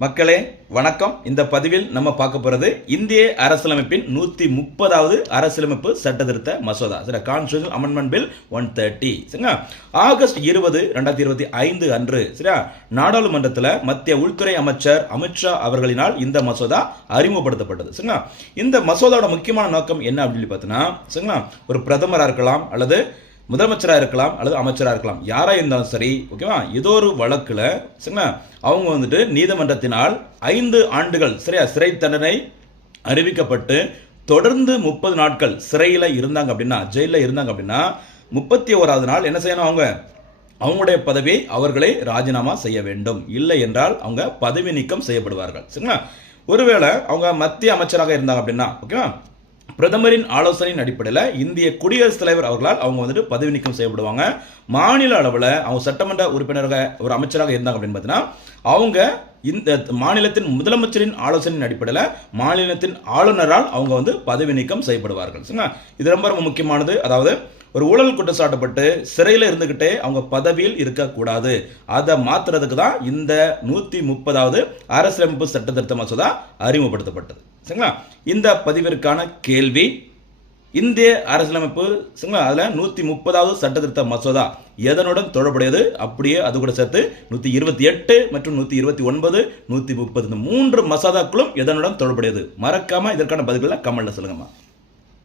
மக்களே வணக்கம். இந்த பதிவில் நம்ம பார்க்க போறது இந்திய அரசியலமைப்பின் 130வது அரசியலமைப்பு சட்டத்திருத்த மசோதா, சரி, கான்ஸ்டிடியூஷனல் அமெண்ட்மெண்ட் பில் 130. சரிங்களா? ஆகஸ்ட் 20, 2025 அன்று, சரியா, நாடாளுமன்றத்தில் மத்திய உள்துறை அமைச்சர் அமித்ஷா அவர்களினால் இந்த மசோதா அறிமுகப்படுத்தப்பட்டது. சரிங்களா? இந்த மசோதாவோட முக்கியமான நோக்கம் என்ன அப்படின்னு பார்த்தீங்கன்னா, சரிங்களா, ஒரு பிரதமராக இருக்கலாம் அல்லது முதலமைச்சராக இருக்கலாம் அல்லது அமைச்சராக இருக்கலாம், யாராக இருந்தாலும் சரி, ஓகேவா, ஏதோ ஒரு வழக்கில், சரிங்களா, அவங்க வந்துட்டு நீதிமன்றத்தினால் 5 ஆண்டுகள், சரியா, சிறை தண்டனை அறிவிக்கப்பட்டு தொடர்ந்து 30 நாட்கள் சிறையில் இருந்தாங்க அப்படின்னா, ஜெயிலில் இருந்தாங்க அப்படின்னா 31வது நாள் என்ன செய்யணும்? அவங்களுடைய பதவி அவர்களை ராஜினாமா செய்ய வேண்டும். இல்லை என்றால் அவங்க பதவி நீக்கம் செய்யப்படுவார்கள். சரிங்களா? ஒருவேளை அவங்க மத்திய அமைச்சராக இருந்தாங்க அப்படின்னா, ஓகேவா, பிரதமரின் ஆலோசனையின் அடிப்படையில் இந்திய குடியரசுத் தலைவர் அவர்களால் அவங்க வந்துட்டு பதவி நீக்கம் செய்யப்படுவாங்க. மாநில அளவில் அவங்க சட்டமன்ற உறுப்பினராக ஒரு அமைச்சராக இருந்தாங்க அப்படின்னு பார்த்தீங்கன்னா, அவங்க இந்த மாநிலத்தின் முதலமைச்சரின் ஆலோசனையின் அடிப்படையில் மாநிலத்தின் ஆளுநரால் அவங்க வந்து பதவி நீக்கம் செய்யப்படுவார்கள். இது ரொம்ப ரொம்ப முக்கியமானது. அதாவது ஒரு ஊழல் குற்றச்சாட்டப்பட்டு சிறையில் இருந்துகிட்டே அவங்க பதவியில் இருக்கக்கூடாது. அதை மாத்துறதுக்கு தான் இந்த 130வது அரசியலமைப்பு சட்ட திருத்த மசோதா அறிமுகப்படுத்தப்பட்டது. சரிங்களா? இந்த பதிவிற்கான கேள்வி, இந்திய அரசியலமைப்பு, சரிங்களா, அதில் 130வது சட்ட திருத்த மசோதா எதனுடன் தொடர்புடையது? அப்படியே அது கூட சேர்த்து 128 மற்றும் 129, 130 இந்த 3 மசோதாக்களும் எதனுடன் தொடர்புடையது? மறக்காம இதற்கான பதில்களை கமெண்ட்ல சொல்லுங்கம்மா.